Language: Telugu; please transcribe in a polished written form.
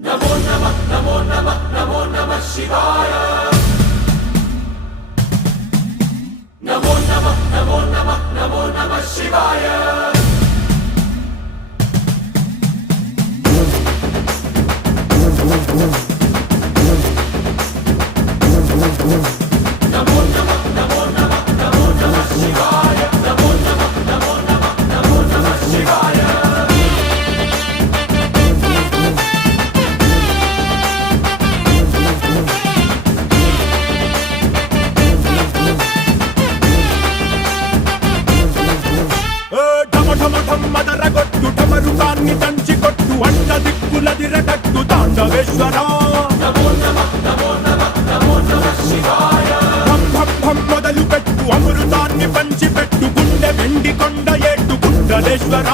नमो नमः नमो नमः नमो नमः शिवाय। नमो नमः नमो नमः नमो नमः शिवाय। नमो नमः नमो नमः नमो नमः शिवाय। नमो नमः नमो नमः नमो नमः शिवाय। మదరగొట్టు ఢమరుకాన్ని దంచికొట్టు అంట దిక్కులదిరగట్టు తాండవేశ్వర నమో నమః నమో నమః నమో నమః శివాయ। భం భం భం మొదలు పెట్టు అమృతాన్ని పంచిపెట్టు గుండె వెండి కొండ ఏట్టు గుండలేశ్వర